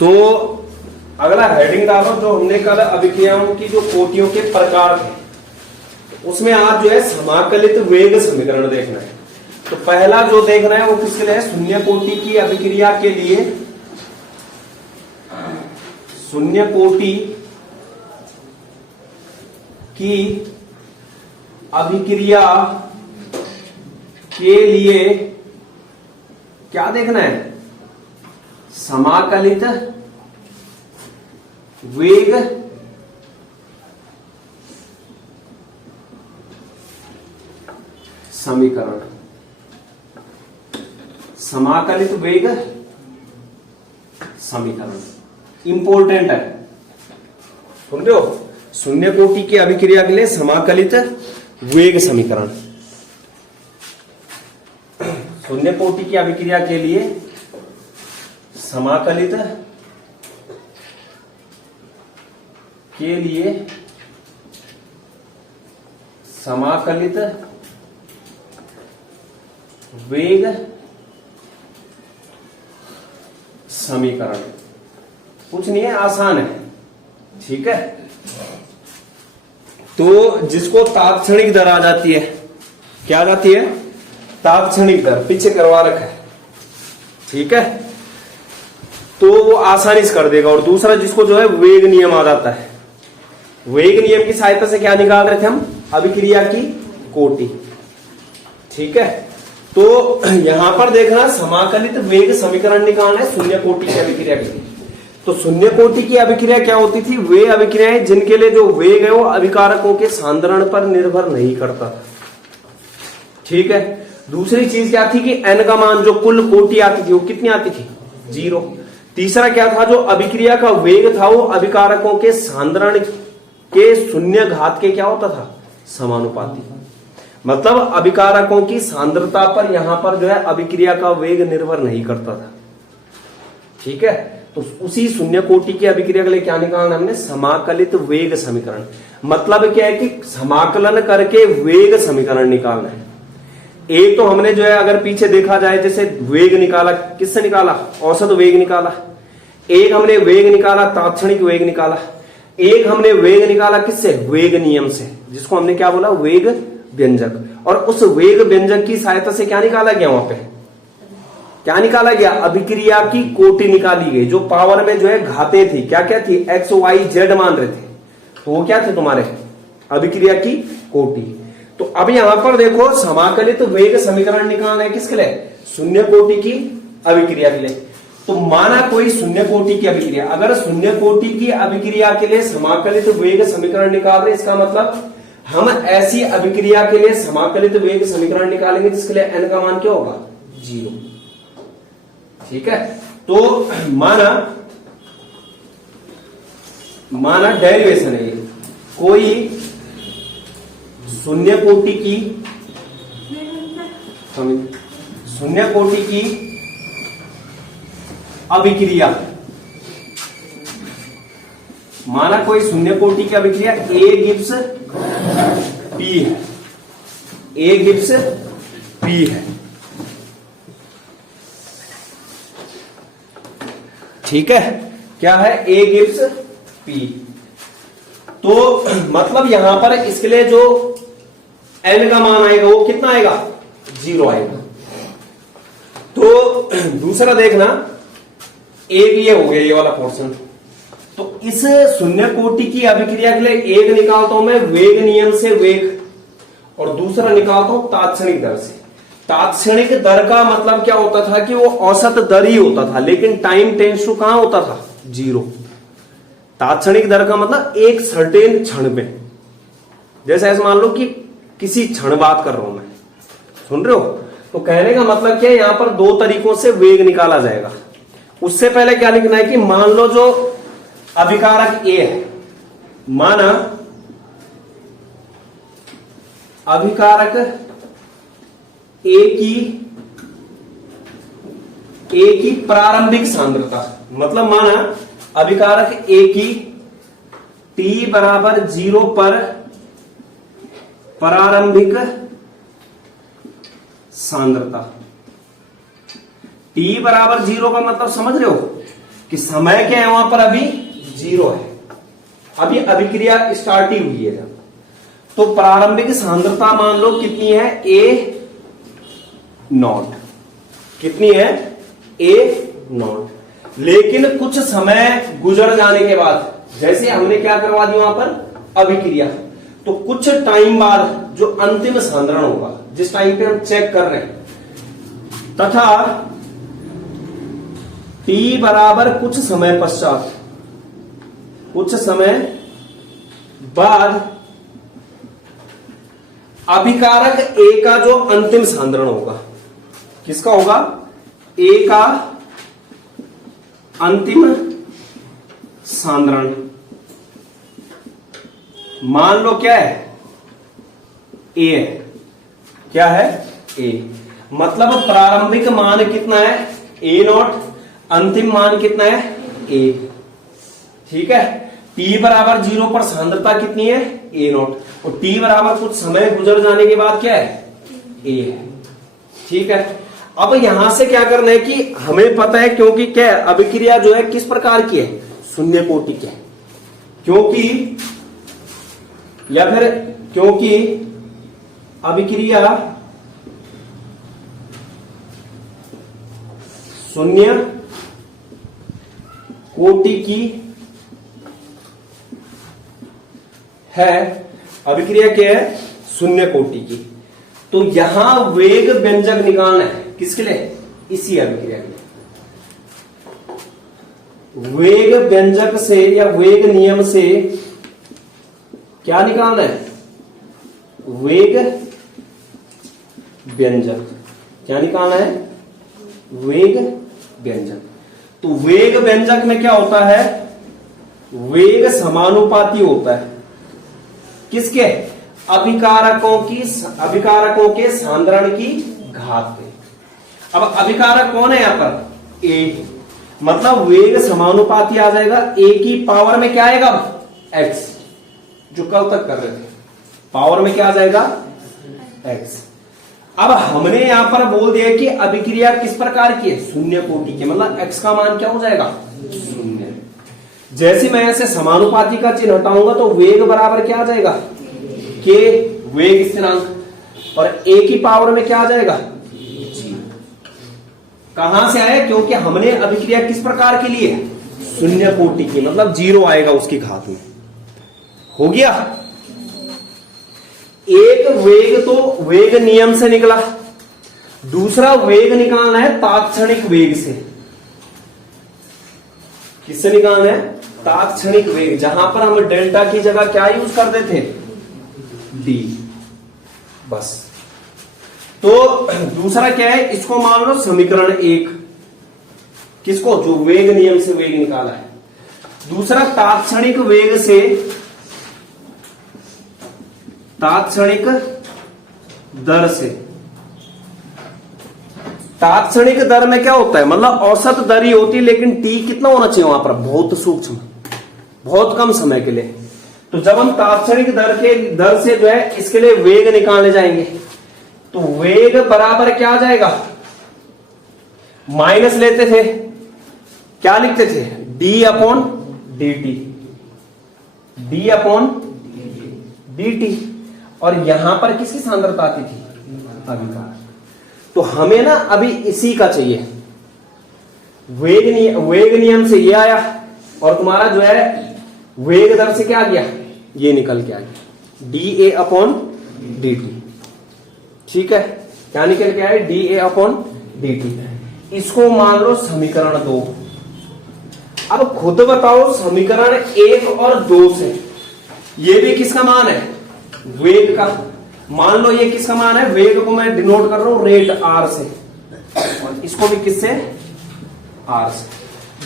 तो अगला हेडिंग डालो, जो हमने कल अभिक्रियाओं की जो कोटियों के प्रकार थे उसमें आज जो है समाकलित वेग समीकरण देखना है। तो पहला जो देखना है वो किसके लिए है? शून्य कोटि की अभिक्रिया के लिए, शून्य कोटि की अभिक्रिया के लिए क्या देखना है? समाकलित वेग समीकरण। समाकलित वेग समीकरण इंपॉर्टेंट है, सुन रहे हो? शून्य कोटि की अभिक्रिया के लिए समाकलित वेग समीकरण। शून्य कोटि की अभिक्रिया के लिए समाकलित वेग समीकरण। कुछ नहीं है, आसान है, ठीक है। तो जिसको तात्क्षणिक दर आ जाती है, क्या आ जाती है? तात्क्षणिक दर, पीछे करवा रखा है, ठीक है, तो वो आसानी से कर देगा। और दूसरा जिसको जो है वेग नियम आ जाता है, वेग नियम की सहायता से क्या निकाल रहे थे हम? अभिक्रिया की कोटि, ठीक है। तो यहां पर देखना, समाकलित वेग समीकरण निकालना है शून्य कोटि की अभिक्रिया के लिए। तो शून्य कोटि की अभिक्रिया क्या होती थी? वे अभिक्रियाएं जिनके लिए जो वेग है वो अभिकारकों के सांद्रण पर निर्भर नहीं करता, ठीक है। दूसरी चीज क्या थी कि n का मान जो कुल कोटि आती थी वो कितनी आती थी? 0। तीसरा क्या था? जो अभिक्रिया का वेग था वो अभिकारकों के सांद्रण के शून्य घात के क्या होता था? समानुपाती। मतलब अभिकारकों की सांद्रता पर यहां पर जो है अभिक्रिया का वेग निर्भर नहीं करता था, ठीक है। तो उसी शून्य कोटि की अभिक्रिया के लिए क्या निकालना हमने? समाकलित वेग समीकरण। मतलब क्या है कि समाकलन करके वेग समीकरण निकालना है। एक तो हमने जो है अगर पीछे देखा जाए, जैसे वेग निकाला, किससे निकाला? औसत वेग निकाला। एक हमने वेग निकाला, तात्क्षणिक वेग निकाला। एक हमने वेग निकाला किससे? वेग नियम से, जिसको हमने क्या बोला? वेग व्यंजक। और उस वेग व्यंजक की सहायता से क्या निकाला गया? वहां पे क्या निकाला गया? अभिक्रिया की कोटि निकाली गई, जो पावर में जो है घाते थी। क्या क्या थी? एक्स वाई जेड मान रहे थे, तो वो क्या थे तुम्हारे? अभिक्रिया की कोटि। तो अब यहां पर देखो, समाकलित वेग समीकरण निकालना है किसके लिए? शून्य कोटि की अभिक्रिया के लिए। तो माना कोई शून्य कोटि की अभिक्रिया, अगर शून्य कोटि की अभिक्रिया के लिए समाकलित वेग समीकरण निकाल रहे, इसका मतलब हम ऐसी अभिक्रिया के लिए समाकलित वेग समीकरण निकालेंगे जिसके लिए n का मान क्या होगा? 0, ठीक है। तो माना डेरिवेशन है ये, कोई शून्य कोटि की अभिक्रिया, माना कोई शून्य कोटि की अभिक्रिया A गिब्स P है, A गिब्स P है, ठीक है। क्या है? A Gibbs P। तो मतलब यहां पर इसके लिए जो n का मान आएगा वो कितना आएगा? 0 आएगा। तो दूसरा देखना, एक ये हो गया, ये वाला पोर्शन। तो इस शून्य कोटि की अभिक्रिया के लिए एक निकालता हूं मैं वेग नियम से वेग, और दूसरा निकालता हूं तात्क्षणिक दर से। तात्क्षणिक दर का मतलब क्या होता था कि वो औसत दर ही होता था, लेकिन टाइम टेंस टू कहां होता था? 0। तात्क्षणिक दर का मतलब एक सर्टेन क्षण में, जैसे ऐसे मान लो कि किसी क्षण बात कर रहा हूं मैं, सुन रहे हो? तो कहने का मतलब क्या है, यहां पर दो तरीकों से वेग निकाला जाएगा। उससे पहले क्या लिखना है कि मान लो जो अभिकारक A है, माना अभिकारक A की प्रारंभिक सांद्रता, मतलब माना अभिकारक A की t बराबर 0 पर प्रारंभिक सांद्रता। t बराबर 0 का मतलब समझ रहे हो? कि समय क्या है वहां पर अभी 0 है, अभी अभिक्रिया स्टार्ट ही हुई है। जब तो प्रारंभिक सांद्रता मान लो कितनी है, A0, कितनी है, A0। लेकिन कुछ समय गुजर जाने के बाद, जैसे हमने क्या करवा दी वहां पर अभिक्रिया, तो कुछ टाइम बाद जो अंतिम सांद्रण होगा, जिस टाइम पे हम चेक कर रहे हैं, तथा t बराबर कुछ समय पश्चात, कुछ समय बाद अभिकारक A का जो अंतिम सांद्रण होगा, किसका होगा, A का अंतिम सांद्रण, मान लो क्या है, A है, क्या है, A। मतलब प्रारंभिक मान कितना है, A0, अंतिम मान कितना है, A। ठीक है, t बराबर 0 पर सांद्रता कितनी है, A0, और t बराबर कुछ समय गुजर जाने के बाद क्या है, A है। ठीक है, अब यहां से क्या करना है कि हमें पता है, क्योंकि क्या है, अभिक्रिया जो है किस प्रकार की है, शून्य कोटि की है, क्योंकि या फिर क्योंकि अभिक्रिया शून्य कोटि की है, अभिक्रिया क्या है, शून्य कोटि की। तो यहां वेग व्यंजक निकालना है, किसके लिए, इसी अभिक्रिया के लिए। वेग व्यंजक से या वेग नियम से क्या निकालना है, वेग व्यंजक, क्या निकालना है, वेग व्यंजक। तो वेग व्यंजक में क्या होता है, वेग समानुपाती होता है, किसके, अभिकारकों के सांद्रण की घात पे। अब अभिकारक कौन है यहां पर, A, मतलब वेग समानुपाती आ जाएगा, A की पावर में क्या आएगा, x, जो कल तक कर रहे थे, पावर में क्या आ जाएगा, x। अब हमने यहां पर बोल दिया कि अभिक्रिया किस प्रकार की है, शून्य कोटि की, मतलब x का मान क्या हो जाएगा, शून्य। जैसे मैं ऐसे समानुपाती का चिन्ह हटाऊंगा तो वेग बराबर क्या आ जाएगा, k, वेग स्थिरांक, और a की पावर में क्या आ जाएगा, g। कहां से आया, क्योंकि हमने अभिक्रिया किस प्रकार के लिए, शून्य कोटि की, मतलब 0 आएगा उसकी घात में। हो गया, एक वेग तो वेग नियम से निकला, दूसरा वेग निकालना है तात्क्षणिक वेग से। किससे निकालना है, तात्क्षणिक वेग, जहां पर हम डेल्टा की जगह क्या यूज करते थे, d, बस। तो दूसरा क्या है, इसको मान लो समीकरण 1, किसको, जो वेग नियम से वेग निकाला है। दूसरा तात्क्षणिक वेग से, तात्क्षणिक दर से। तात्क्षणिक दर में क्या होता है, मतलब औसत दर ही होती है, लेकिन t कितना होना चाहिए वहां पर, बहुत सूक्ष्म, बहुत कम समय के लिए। तो जब हम तात्क्षणिक दर से जो है इसके लिए वेग निकालने जाएंगे, तो वेग बराबर क्या आ जाएगा, माइनस लेते थे, क्या लिखते थे, d upon dt, d upon dt, और यहां पर किसकी सांद्रता आती थी, अभिकार। तो हमें ना अभी इसी का चाहिए, वेग नियम से ये आया, और तुम्हारा जो है वेग दर से क्या आ गया, ये निकल के आ गया, dA अपॉन dt। ठीक है, क्या निकल के आया, dA अपॉन dt। इसको मान लो समीकरण 2। अब खुद बताओ, समीकरण 1 और 2 से ये भी किसका मान है, वेग का। मान लो ये किसका मान है, वेग को मैं डिनोट कर रहा हूं रेट r से, और इसको भी किससे, r से।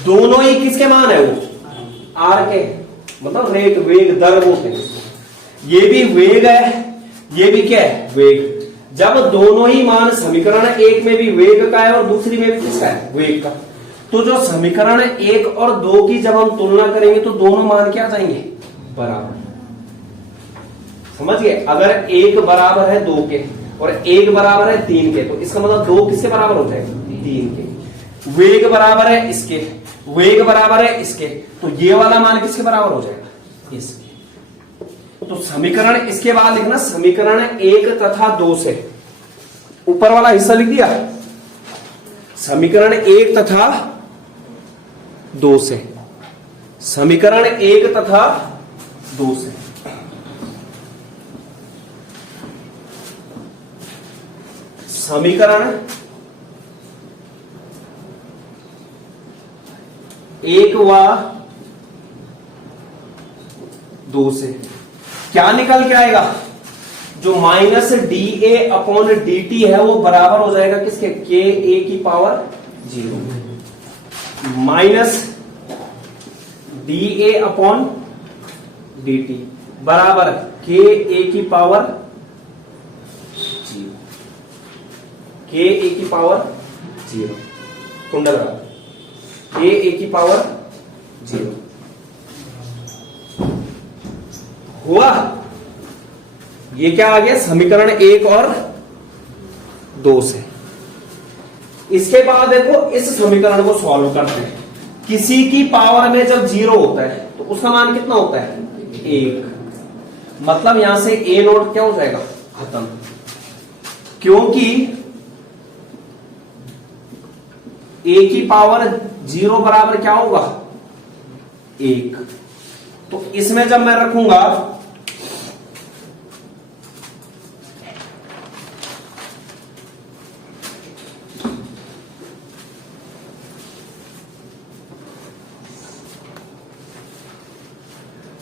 दोनों ही किसके मान है, वो r के, मतलब रेट, वेग दर बोलते हैं। ये भी वेग है, ये भी क्या है, वेग। जब दोनों ही मान समीकरण 1 में भी वेग का है और दूसरी में भी किसका है, वेग का, तो जो समीकरण 1 और 2 की जब हम तुलना करेंगे तो दोनों मान क्या जाएंगे, बराबर। समझ गए, अगर 1 बराबर है 2 के और 1 बराबर है 3 के, तो इसका मतलब 2 किसके बराबर होता है, 3 के। वेग बराबर है इसके, वेग बराबर है इसके, तो ये वाला मान किसके बराबर हो जाएगा, इसके। तो समीकरण इसके बाद लिखना समीकरण 1 तथा 2 से, ऊपर वाला हिस्सा लिख दिया, समीकरण 1 तथा 2 से, समीकरण 1 तथा 2 से। समीकरण 1 व 2 से क्या निकल के आएगा, जो minus D A upon D T है वो बराबर हो जाएगा किसके, के ए की power 0 minus D A upon D T बराबर के ए की पावर 0, के ए की पावर 0 कुंडल के ए की पावर 0 हुआ। ये क्या आ गया, समीकरण 1 और 2 से। इसके बाद देखो इस समीकरण को सॉल्व करते हैं। किसी की पावर में जब 0 होता है तो उसका मान कितना होता है, 1। मतलब यहां से ए नोट क्या हो जाएगा, खत्म, क्योंकि ए की पावर 0 बराबर क्या होगा, 1। तो इसमें जब मैं रखूंगा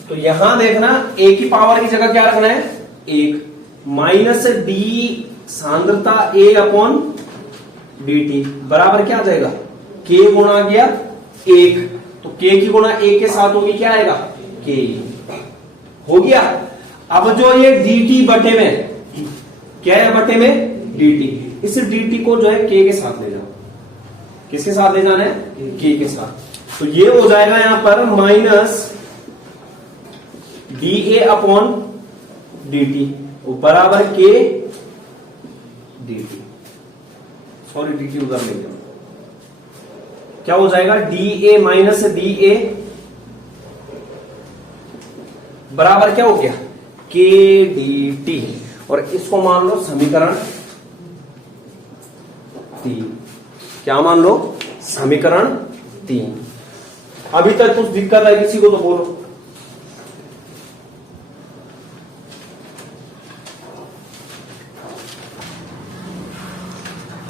तो यहां देखना ए की पावर की जगह क्या रखना है, 1 माइनस डी सांद्रता ए अपॉन डी टी बराबर क्या आ जाएगा, के गुणा गया 1, तो के की गुणा 1 के साथ होगी क्या आएगा, के हो गया। अब जो ये डी टी बटे में क्या है, बटे में डी टी, इस डी टी को जो है के के साथ ले जाओ, किसके साथ ले जाना है, के के साथ। तो ये हो जाएगा यहां पर minus D A upon D T बराबर के D T, sorry D T उधर ले जाओ, क्या हो जाएगा, D A minus D A बराबर क्या हो गया, के डी टी, और इसको मान लो समीकरण 3। क्या मान लो, समीकरण 3। अभी तक कुछ दिक्कत है किसी को तो बोलो।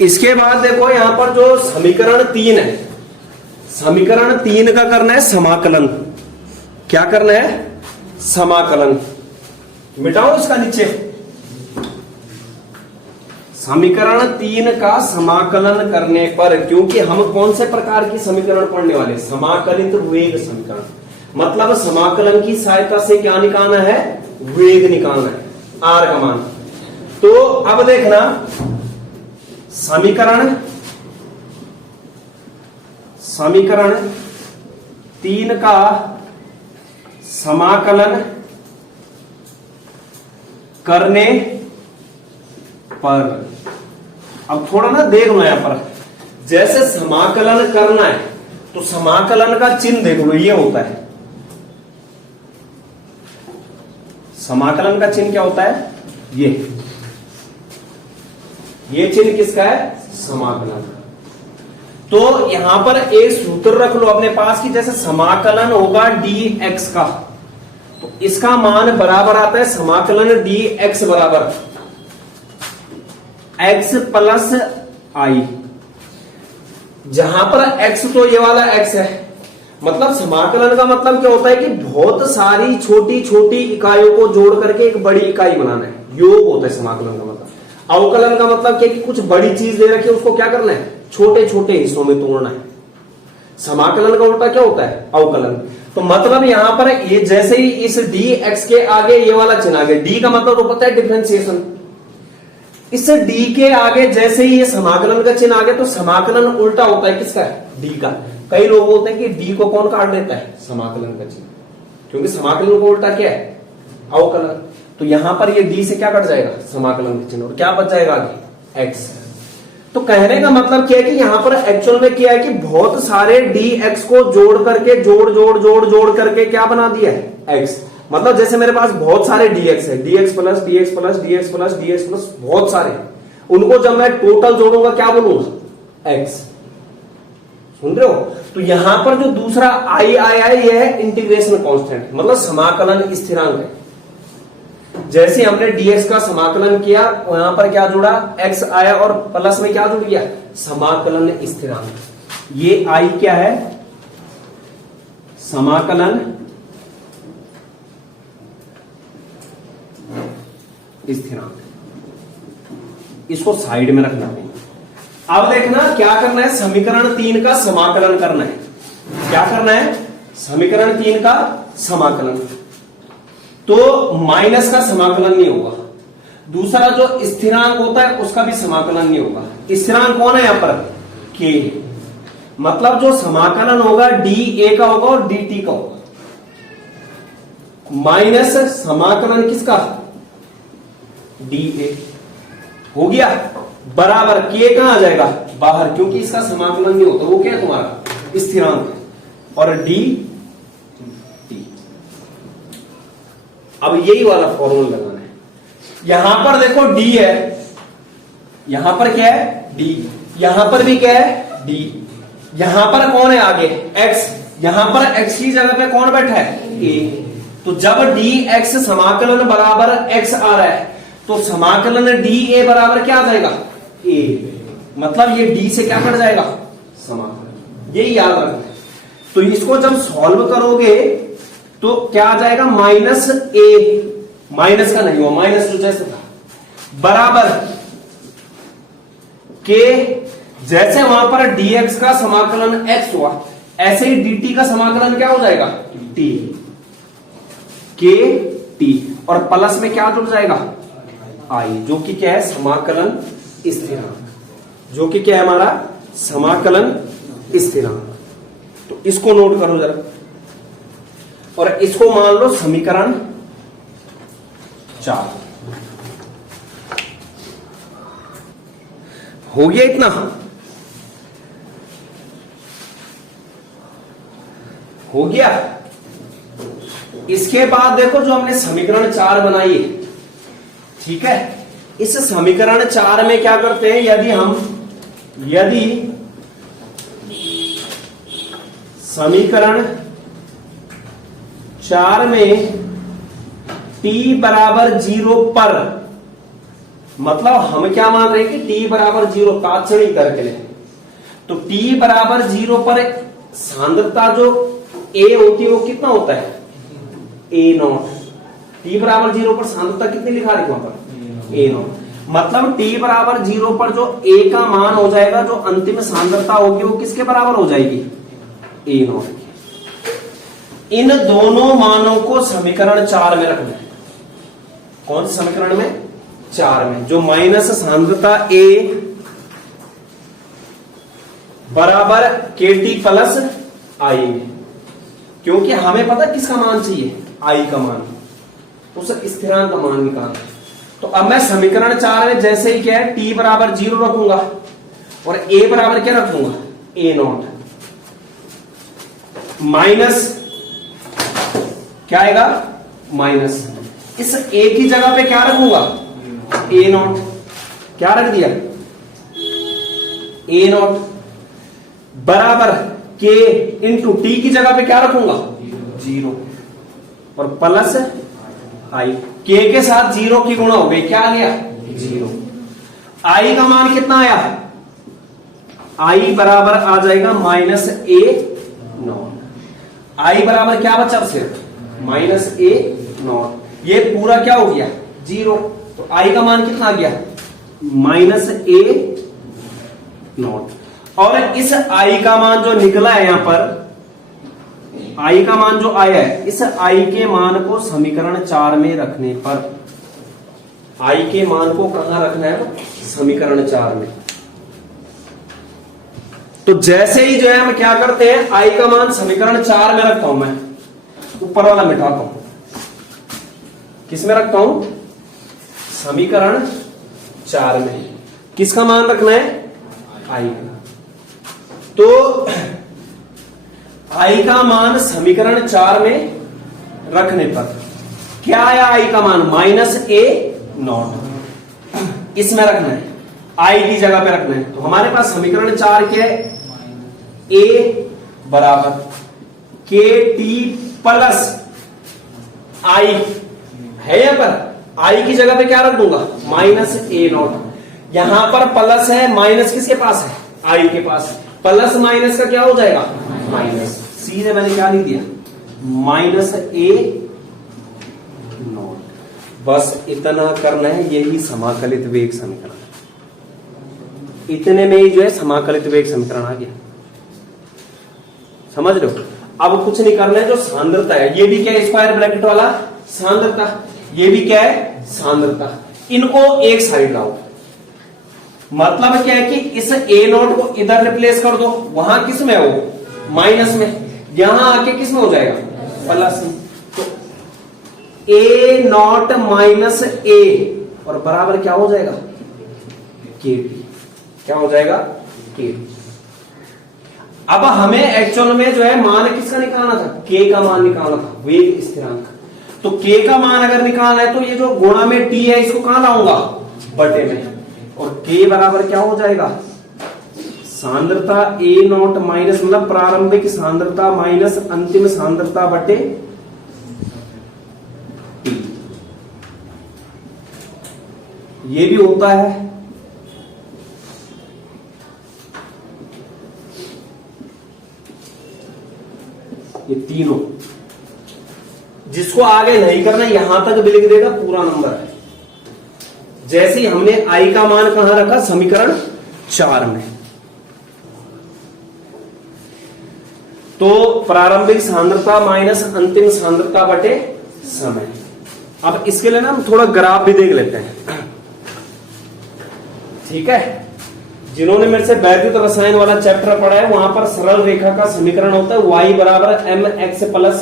इसके बाद देखो यहां पर जो समीकरण 3 है, समीकरण 3 का करना है समाकलन। क्या करना है, समाकलन। मिटाओ इसका नीचे, समीकरण 3 का समाकलन करने पर, क्योंकि हम कौन से प्रकार की समीकरण पढ़ने वाले, समाकलित वेग समीकरण, मतलब समाकलन की सहायता से क्या निकालना है, वेग निकालना है, आर का मान। तो अब देखना समीकरण 3 का समाकलन करने पर, अब थोड़ा ना देख लो यहां पर, जैसे समाकलन करना है तो समाकलन का चिन्ह देख लो, ये होता है समाकलन का चिन्ह, क्या होता है, ये चिन्ह किसका है, समाकलन। तो यहां पर एक सूत्र रख लो अपने पास की, जैसे समाकलन होगा dx का, तो इसका मान बराबर आता है समाकलन dx बराबर x प्लस i, जहां पर x तो ये वाला x है, मतलब समाकलन का मतलब क्या होता है कि बहुत सारी छोटी छोटी इकाइयों को जोड़ करके एक बड़ी इकाई बनाना है, योग होता है समाकलन का मतलब। अवकलन का मतलब क्या कि कुछ बड़ी चीज दे रखी है, उसको क्या करना है, छोटे छोटे हिस्सों में तोड़ना है। समाकलन का उल्टा क्या होता है, अवकलन। तो मतलब यहां पर ये जैसे ही इस dx के आगे ये वाला चिन्ह आ गया, d का मतलब तो पता है डिफरेंशिएशन, इस d के आगे जैसे ही ये समाकलन का चिन्ह आ गया तो समाकलन उल्टा होता है किसका, d का। कई लोग बोलते हैं कि d को कौन काट देता है, समाकलन का चिन्ह, क्योंकि समाकलन को उल्टा क्या है, अवकलन। तो यहां पर ये d से क्या कट जाएगा, समाकलन का चिन्ह, और क्या बच जाएगा आगे, x। तो कहने का मतलब क्या है कि यहां पर एक्चुअल में क्या है कि बहुत सारे dx को जोड़ करके जोड़ करके क्या बना दिया है x। मतलब जैसे मेरे पास बहुत सारे dx है, dx plus dx plus dx plus dx plus बहुत सारे, उनको जब मैं टोटल जोड़ूंगा क्या बोलूंगा x। सुन रहे हो? तो यहां पर जो दूसरा आई आया है यह है इंटीग्रेशन कांस्टेंट, मतलब समाकलन स्थिरांक है। जैसे हमने dx का समाकलन किया यहां पर क्या जुड़ा x आया और प्लस में क्या जुड़ गया समाकलन स्थिरांक। ये i क्या है समाकलन स्थिरांक, इसको साइड में रखना है। अब देखना क्या करना है, समीकरण 3 का समाकलन करना है। क्या करना है? समीकरण 3 का समाकलन। तो माइनस का समाकलन नहीं होगा, दूसरा जो स्थिरांक होता है उसका भी समाकलन नहीं होगा। स्थिरांक कौन है यहां पर k, मतलब जो समाकलन होगा dA का होगा और dt का होगा, माइनस समाकलन किसका dA हो गया, बराबर k कहां आ जाएगा बाहर, क्योंकि इसका समाकलन नहीं होता, वो क्या है तुम्हारा स्थिरांक, और dt। अब यही वाला फॉर्मूला लगाना है। यहां पर देखो d है, यहां पर क्या है d, यहां पर भी क्या है d, यहां पर कौन है आगे x, यहां पर x की जगह पे कौन बैठा है a। तो जब dx समाकलन बराबर x आ रहा है तो समाकलन dA बराबर क्या आ जाएगा a, मतलब ये d से क्या कट जाएगा समाकलन, यही याद रखना है। तो इसको जब सॉल्व करोगे तो क्या आ जाएगा माइनस a, माइनस का नहीं हुआ, माइनस जो जैसे था, बराबर k, जैसे वहां पर dx का समाकलन x हुआ ऐसे ही dt का समाकलन क्या हो जाएगा t, k t, और प्लस में क्या जुड़ जाएगा i, जो कि क्या है समाकलन स्थिरांक, जो कि क्या है हमारा समाकलन स्थिरांक। तो इसको नोट करो जरा, और इसको मान लो समीकरण 4। हो गया इतना? हो गया। इसके बाद देखो जो हमने समीकरण 4 बनाई है, ठीक है, इस समीकरण 4 में क्या करते हैं, यदि समीकरण 4 में t बराबर 0 पर, मतलब हम क्या मान रहे हैं कि t बराबर 0 तात्क्षणिक दर के लिए, तो t बराबर 0 पर सांद्रता जो a होती है वो कितना होता है a0। t बराबर 0 पर सांद्रता कितनी लिखा रही वहां पर a0, मतलब t बराबर 0 पर जो a का मान हो जाएगा, जो अंतिम सांद्रता होगी वो किसके बराबर हो जाएगी a0। इन दोनों मानों को समीकरण 4 में रखना है। कौन से समीकरण में 4 में, जो माइनस सांद्रता a बराबर kT प्लस i में, क्योंकि हमें पता किसका मान चाहिए i का मान, उस स्थिरांक का मान निकालना। तो अब मैं समीकरण 4 में जैसे ही क्या है t बराबर 0 रखूंगा और a बराबर क्या रखूंगा a0, माइनस क्या आएगा माइनस, इस a की जगह पे क्या रखूंगा a0, क्या रख दिया a0, बराबर k इंटू t की जगह पे क्या रखूंगा 0, और प्लस i, k के साथ 0 की गुणा हो गई, क्या आ गया 0। i का मान कितना आया, i बराबर आ जाएगा माइनस a0, i बराबर क्या बचा सिर्फ माइनस a0, ये पूरा क्या हो गया 0, तो i का मान कितना आ गया माइनस a0, और इस i का मान जो निकला है यहां पर, i का मान जो आया है, इस i के मान को समीकरण 4 में रखने पर, i के मान को कहां रखना है समीकरण 4 में। तो जैसे ही जो है हम क्या करते हैं i का मान समीकरण 4 में रखता हूं, मैं ऊपर वाला मिटाता हूं, किस में रखता हूं समीकरण 4 में। किसका मान रखना है आई का। तो आई का मान समीकरण 4 में रखने पर क्या आया? आई का मान -a0 इसमें रखना है, आई की जगह पे रखना है। तो हमारे पास समीकरण 4 क्या है? a बराबर के टी प्लस आई है। यहां पर आई की जगह पे क्या रख दूंगा? -a0। यहां पर प्लस है, माइनस किसके पास है? आई के पास। प्लस माइनस का क्या हो जाएगा? माइनस। सीधे मैंने क्या लिख दिया? -a0। बस इतना करना है, यही समाकलित वेग समीकरण। इतने में ही जो है समाकलित वेग समीकरण आ गया। समझ लो। अब कुछ नहीं करना है, जो सांद्रता है, ये भी क्या है? स्क्वायर ब्रैकेट वाला सांद्रता, ये भी क्या है? सांद्रता। इनको एक साइड लाओ। मतलब क्या है कि इस a0 को इधर रिप्लेस कर दो, वहां किस में हो? माइनस में। यहां आके किस में हो जाएगा? प्लस में। तो a0 माइनस a और बराबर क्या हो जाएगा? k। क्या हो जाएगा? k। अब हमें एक्चुअल में जो है मान किसका निकालना था? k का मान निकालना था, वेग स्थिरांक। तो k का मान अगर निकालना है तो ये जो गुणा में t है इसको कहां लाऊंगा? बटे में। और k बराबर क्या हो जाएगा? सांद्रता a0 माइनस, मतलब प्रारंभिक सांद्रता माइनस अंतिम सांद्रता बटे t। ये भी होता है। ये तीनों, जिसको आगे नहीं करना यहां तक भी लिख देगा, पूरा नंबर है। जैसे ही हमने आई का मान कहां रखा? समीकरण 4 में। तो प्रारंभिक सांद्रता माइनस अंतिम सांद्रता बटे समय। अब इसके लिए ना हम थोड़ा ग्राफ भी देख लेते हैं, ठीक है? जिन्होंने मेरे से वैद्युत रसायन वाला चैप्टर पढ़ा है, वहां पर सरल रेखा का समीकरण होता है y बराबर mx प्लस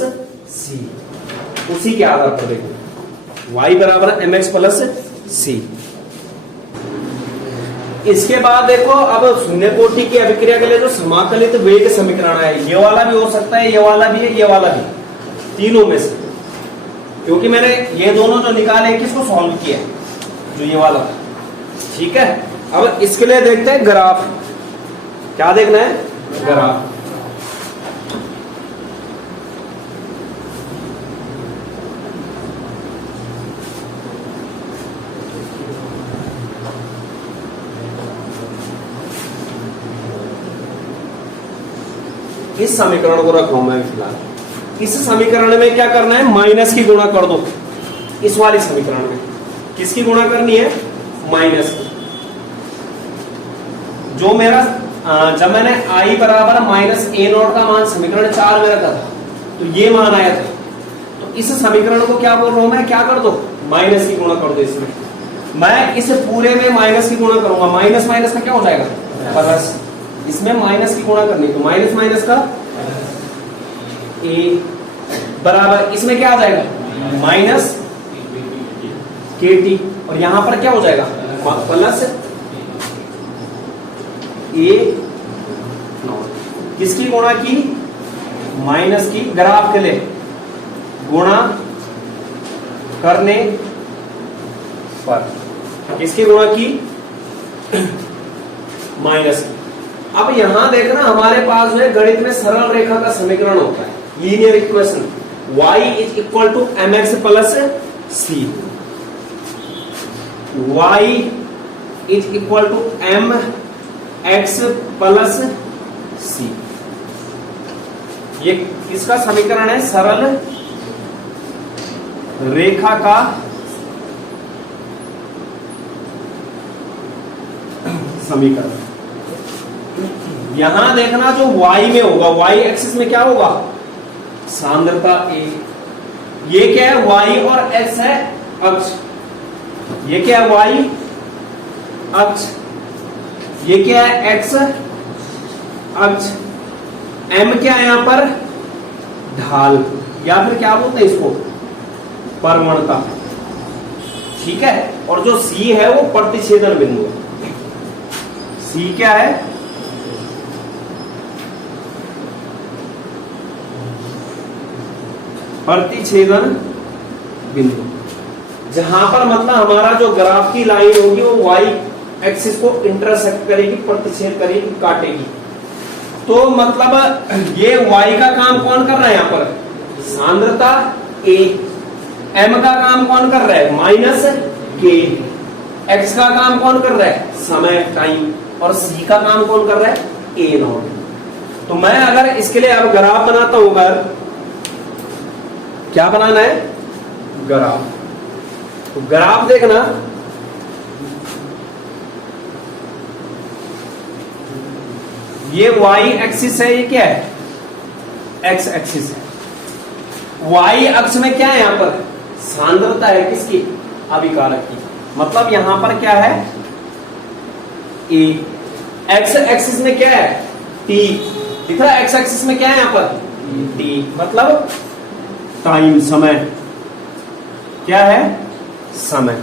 c। उसी के आधार पर देखो, y बराबर mx प्लस c। इसके बाद देखो, अब शून्य कोटि की अभिक्रिया के लिए जो समाकलित वेग समीकरण है, ये वाला भी हो सकता है, ये वाला भी है, ये वाला भी, तीनों में से। क्योंकि मैंने ये दोनों जो निकाले किसको सॉल्व किया, जो ये वाला, ठीक है? अब इसके लिए देखते हैं ग्राफ। क्या देखना है? ग्राफ। इस समीकरण को रख रहा हूं मैं फिलहाल। इस समीकरण में क्या करना है? माइनस की गुणा कर दो। इस वाले समीकरण में किसकी गुणा करनी है? माइनस की। जो मेरा जब मैंने i बराबर -a0 का मान समीकरण 4 में रखा था, तो ये मान आया था। तो इस समीकरण को क्या बोल रहा हूं मैं? क्या कर दो? माइनस की गुणा कर दो। इसमें मैं इस पूरे में माइनस की गुणा करूंगा। माइनस माइनस का क्या हो जाएगा? प्लस। इसमें माइनस की गुणा करनी, तो माइनस माइनस का a बराबर इसमें क्या आ जाएगा? Minus kt। और यहां पर क्या हो जाएगा? Plus a। किसकी गुणा की? माइनस की। ग्राफ के लिए गुणा करने पर किसकी गुणा की? माइनस की। अब यहां देखना, हमारे पास जो है गणित में सरल रेखा का समीकरण होता है, linear equation. y is equal to mx plus c। y is equal to mx plus c। ये किसका समीकरण है? सरल रेखा का समीकरण। यहां देखना, जो y में होगा, y एक्सिस में क्या होगा? सांद्रता a। ये क्या है? y और x है अक्ष। ये क्या है? y अक्ष। ये क्या है? x अक्ष। m क्या है यहां पर? ढाल, या फिर क्या बोलते हैं इसको? परवणता, ठीक है? और जो c है वो प्रतिच्छेदन बिंदु है। c क्या है? प्रतिच्छेदन बिंदु, जहां पर मतलब हमारा जो ग्राफ की लाइन होगी वो वाई एक्सिस को इंटरसेक्ट करेगी, प्रतिच्छेद करेगी, काटेगी। तो मतलब ये वाई का काम कौन कर रहा है यहाँ पर? सांद्रता ए। एम का काम कौन कर रहा है? माइनस के। एक्स का काम कौन कर रहा है? समय, टाइम। और सी का काम कौन कर रहा है? ए नॉट। तो मैं अगर इसके लिए अब ग्राफ बनाता हूं, अगर क्या बनाना है? ग्राफ। तो ग्राफ देखना, ये वाई एक्सिस है, ये क्या है? एक्स एक्सिस है। वाई अक्ष में क्या है? यहां पर सांद्रता है, किसकी? अभिकारक की। मतलब यहां पर क्या है? ए। एक्स एक्सिस में क्या है? टी। दिख रहा है? एक्स एक्सिस में क्या है यहां पर? टी। मतलब टाइम, समय। क्या है? समय।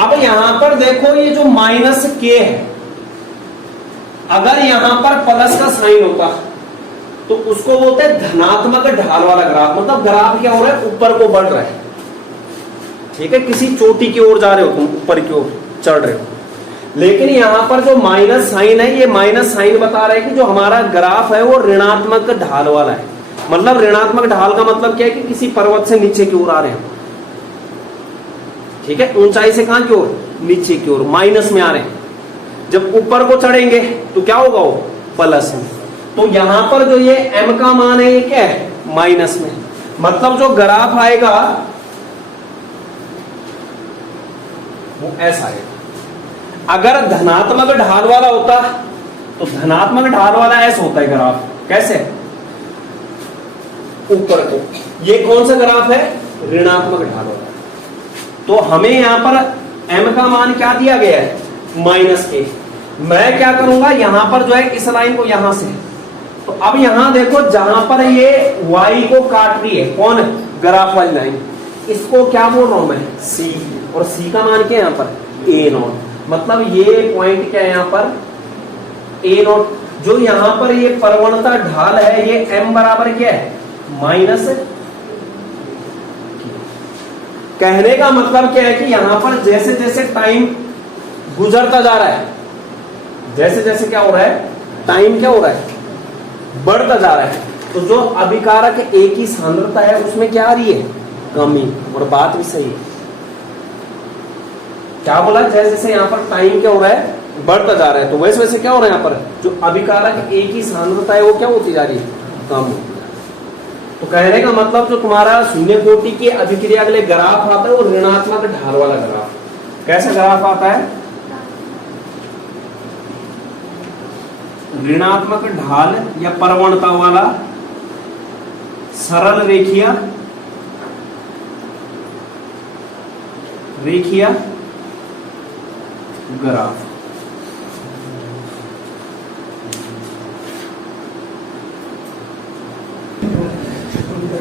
अब यहां पर देखो, ये जो माइनस के है, अगर यहां पर प्लस का साइन होता तो उसको बोलते हैं धनात्मक ढाल वाला ग्राफ। मतलब ग्राफ क्या हो रहा है? ऊपर को बढ़ रहा है। ठीक है, किसी चोटी की ओर जा रहे हो तुम, ऊपर की ओर चढ़ रहे हो। लेकिन यहां पर जो माइनस साइन है, ये माइनस साइन बता रहा है कि जो हमारा ग्राफ है वो ऋणात्मक ढाल वाला है। मतलब ऋणात्मक ढाल का मतलब क्या है? कि किसी पर्वत से नीचे की ओर आ रहे हैं। ठीक है, ऊंचाई से कहां की ओर? नीचे की ओर, माइनस में आ रहे हैं। जब ऊपर को चढ़ेंगे तो क्या होगा? वो प्लस में। तो यहां पर जो ये m का मान है, ये क्या है? माइनस में। मतलब जो ग्राफ आएगा वो ऐसा आएगा। अगर धनात्मक ढाल वाला होता तो धनात्मक ढाल वाला ऐसा होता है ग्राफ। कैसे? ऊपर को। ये कौन सा ग्राफ है? ऋणात्मक ढाल वाला। तो हमें यहां पर m का मान क्या दिया गया है? माइनस के। मैं क्या करूंगा? यहां पर जो है इस लाइन को यहां से, तो अब यहां देखो, जहां पर ये y को काट रही है, कौन? ग्राफ वाली लाइन। इसको क्या बोल रहा हूं मैं? c। और c का मान क्या है यहां पर? a not. मतलब ये पॉइंट क्या है यहां पर? a not. जो यहां पर ये प्रवणता ढाल है, ये m बराबर क्या है? माइनस। कहने का मतलब क्या है कि यहां पर जैसे जैसे टाइम गुजरता जा रहा है, जैसे जैसे क्या हो रहा है? टाइम क्या हो रहा है? बढ़ता जा रहा है। तो जो अभिकारक ए की सांद्रता है उसमें क्या आ रही है? कमी। और बात भी सही है। क्या बोला? जैसे जैसे यहाँ पर टाइम क्या हो रहा है? बढ़ता जा रहा है। तो वैसे वैसे क्या हो रहा है? यहाँ पर जो अभिकारक ए की सांद्रता है वो क्या होती जा रही है? कम होती जा रही है। तो कहने का मतलब जो तुम्हारा शून्य कोटि की अभिक्रिया के लिए ग्राफ आता है वो ऋणात्मक ढाल वाला ग्राफ। कैसा ग्राफ आता है? ऋणात्मक ढाल या प्रवणता वाला सरल रेखीय ग्राफ।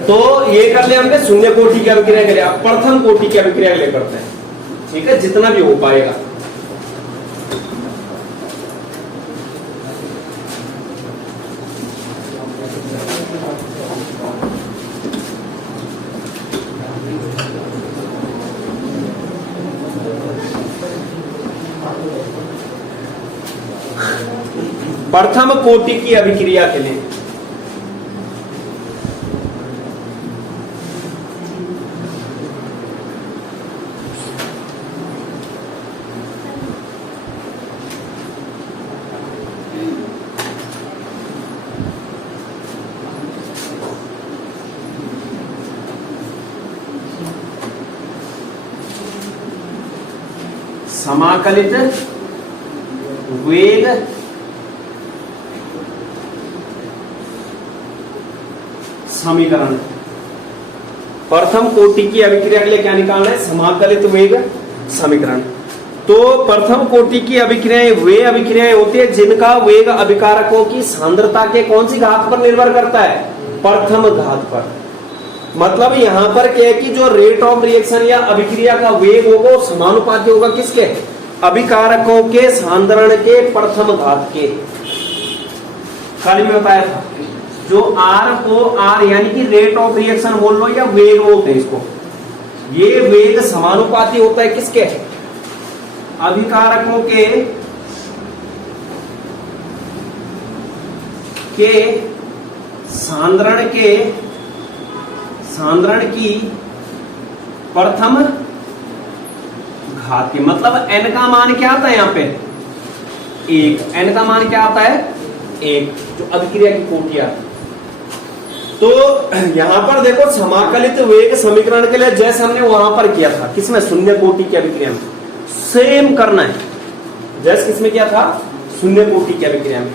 तो ये कर लिया हमने शून्य कोटि की अभिक्रिया के लिए। अब प्रथम कोटि की अभिक्रिया के लिए करते हैं। ठीक है, जितना भी हो पाएगा। प्रथम कोटि की अभिक्रिया के लिए समाकलित वेग समीकरण। प्रथम कोटि की अभिक्रिया के लिए क्या निकालना है? समाकलित वेग समीकरण। तो प्रथम कोटि की अभिक्रियाएं वे अभिक्रियाएं होती है जिनका वेग अभिकारकों की सांद्रता के कौन सी घात पर निर्भर करता है? प्रथम घात पर। मतलब यहां पर क्या है कि जो रेट ऑफ रिएक्शन या अभिक्रिया का वेग होगा समानुपाती होगा किसके? अभिकारकों के सांद्रण के प्रथम घात के। कल में बताया था। जो आर को आर यानी कि रेट ऑफ रिएक्शन बोल लो या वेग बोलते हैं इसको, ये वेग समानुपाती होता है किसके, अभिकारकों के सांद्रण की प्रथम घात के, मतलब n का मान क्या आता है यहाँ पे 1, n का मान क्या आता है 1, जो अभिक्रिया की कोटियां। तो यहां पर देखो समाकलित वेग समीकरण के लिए जैसे हमने वहां पर किया था, किसमें, शून्य कोटि की अभिक्रिया में, सेम करना है जैसे किसमें किया था, शून्य कोटि की अभिक्रिया में।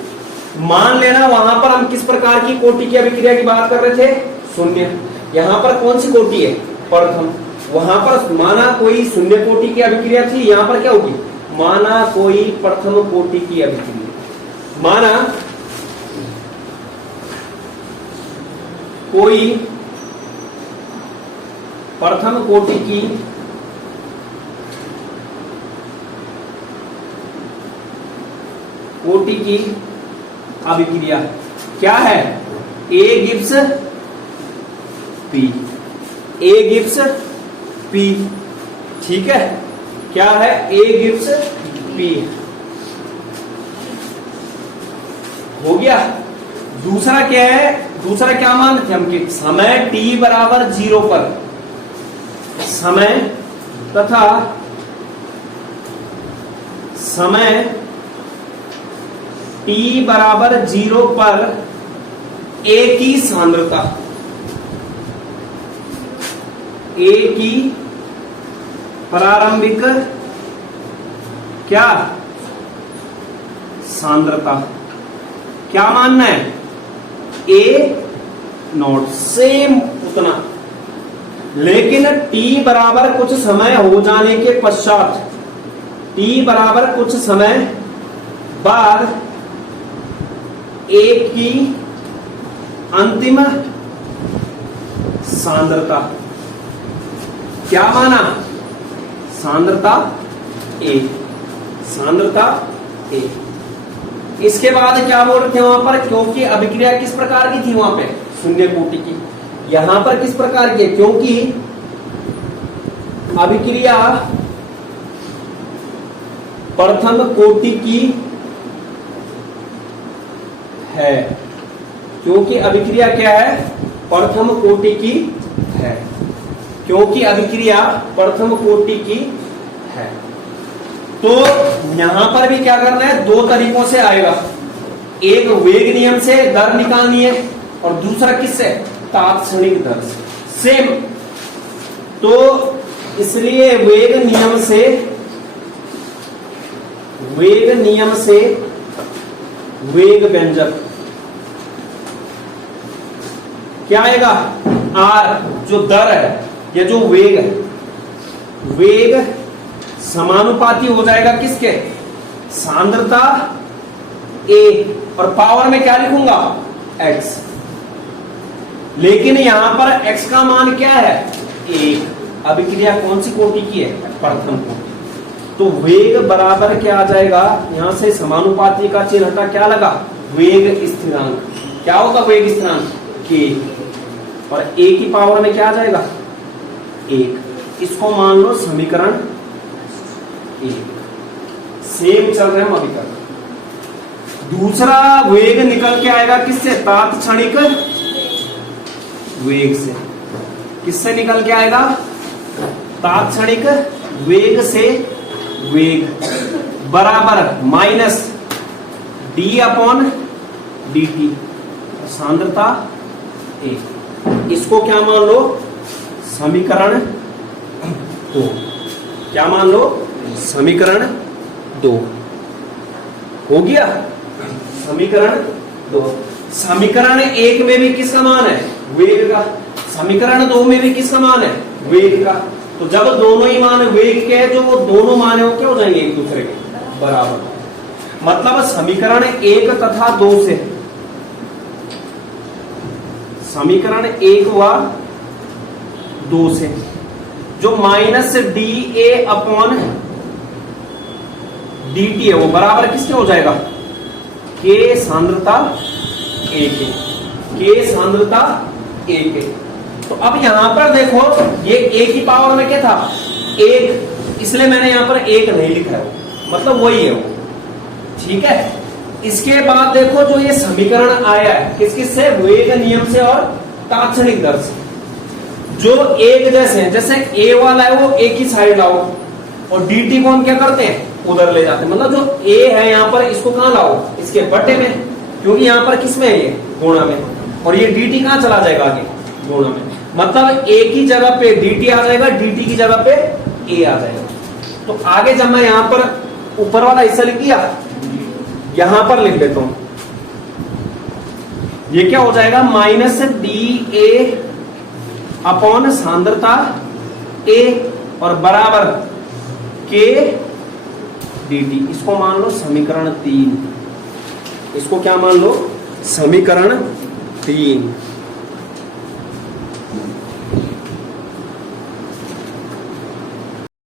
मान लेना वहां पर हम किस प्रकार की कोटि की अभिक्रिया की बात कर रहे थे, शून्य। यहां पर कौन सी कोटि है, प्रथम। वहां पर माना कोई शून्य कोटि की अभिक्रिया थी, यहां पर क्या होगी, माना कोई प्रथम कोटि की अभिक्रिया, माना कोई प्रथम कोटि की अभिक्रिया क्या है, A gives P, A gives P, ठीक है, क्या है, ए गिव्स पी, हो गया। दूसरा क्या है, दूसरा क्या मानते थे हम कि समय t बराबर 0 पर, समय तथा समय t बराबर 0 पर A की सांद्रता, A की प्रारंभिक क्या सांद्रता, क्या मानना है, A नॉट, सेम उतना, लेकिन t बराबर कुछ समय हो जाने के पश्चात, t बराबर कुछ समय बाद एक की अंतिम सांद्रता, क्या माना, सांद्रता A, सांद्रता A। इसके बाद क्या बोल रहे थे वहां पर, क्योंकि अभिक्रिया किस प्रकार की थी वहां पे, शून्य कोटि की, यहां पर किस प्रकार की, क्योंकि अभिक्रिया प्रथम कोटि की है, क्योंकि अभिक्रिया क्या है, प्रथम कोटि की है, क्योंकि अभिक्रिया प्रथम कोटि की है। तो यहां पर भी क्या करना है, दो तरीकों से आएगा, एक वेग नियम से दर निकालनी है और दूसरा किससे, तात्क्षणिक दर से, सेम। तो इसलिए वेग नियम से वेग व्यंजक क्या आएगा, आर जो दर है या जो वेग है, वेग समानुपाती हो जाएगा किसके, सांद्रता A, और पावर में क्या लिखूंगा, x। लेकिन यहां पर x का मान क्या है, 1। अभिक्रिया कौन सी कोटि की है, प्रथम कोटि। तो वेग बराबर क्या आ जाएगा, यहां से समानुपाती का चिन्ह हटा, क्या लगा, वेग स्थिरांक। क्या होगा वेग स्थिरांक, k, और a की पावर में क्या आ जाएगा, 1। इसको मान लो समीकरण 1। सेम चल रहे हैं हम अभी तक। दूसरा वेग निकल के आएगा किससे, तात्क्षणिक वेग से। किससे निकल के आएगा, तात्क्षणिक वेग से वेग बराबर minus D upon D T, सांद्रता A। इसको क्या मान लो, समीकरण 2। क्या मान लो, समीकरण 2 हो गया, समीकरण 2। समीकरण 1 में भी किसका मान है, वेग का, समीकरण 2 में भी किसका मान है, वेग का। तो जब दोनों ही मान वेग के, जो वो दोनों मान है वो क्या हो जाएंगे, एक दूसरे के बराबर। मतलब समीकरण 1 तथा 2 से, समीकरण 1 व 2 से जो minus D A upon D T है वो बराबर किसके हो जाएगा, के सांद्रता A के। के सांद्रता एक है। तो अब यहां पर देखो ये ए की पावर में क्या था, एक, इसलिए मैंने यहां पर एक नहीं लिखा है, मतलब वही है वो। ठीक है, इसके बाद देखो जो ये समीकरण आया है किस किस से, वेग नियम से और तात्क्षणिक दर से, जो एक जैसे हैं, जैसे ए वाला है वो एक ही साइड लाओ और dt को हम क्या करते हैं उधर ले जाते हैं, मतलब जो ए है यहां पर इसको कहां लाओ, इसके बटे में, क्योंकि यहां पर किस में है ये गुणा में, और ये dt कहां चला जाएगा आगे गुणा में, मतलब ए की जगह पे dt आ जाएगा, dt की जगह पे ए आ जाएगा। तो आगे जब मैं यहां पर ऊपर वाला हिस्सा लिख दिया, यहां पर लिख देता हूं, ये क्या हो जाएगा, माइनस डी ए अपॉन सांद्रता ए और बराबर के dt। इसको मान लो समीकरण 3, इसको क्या मान लो, समीकरण 3।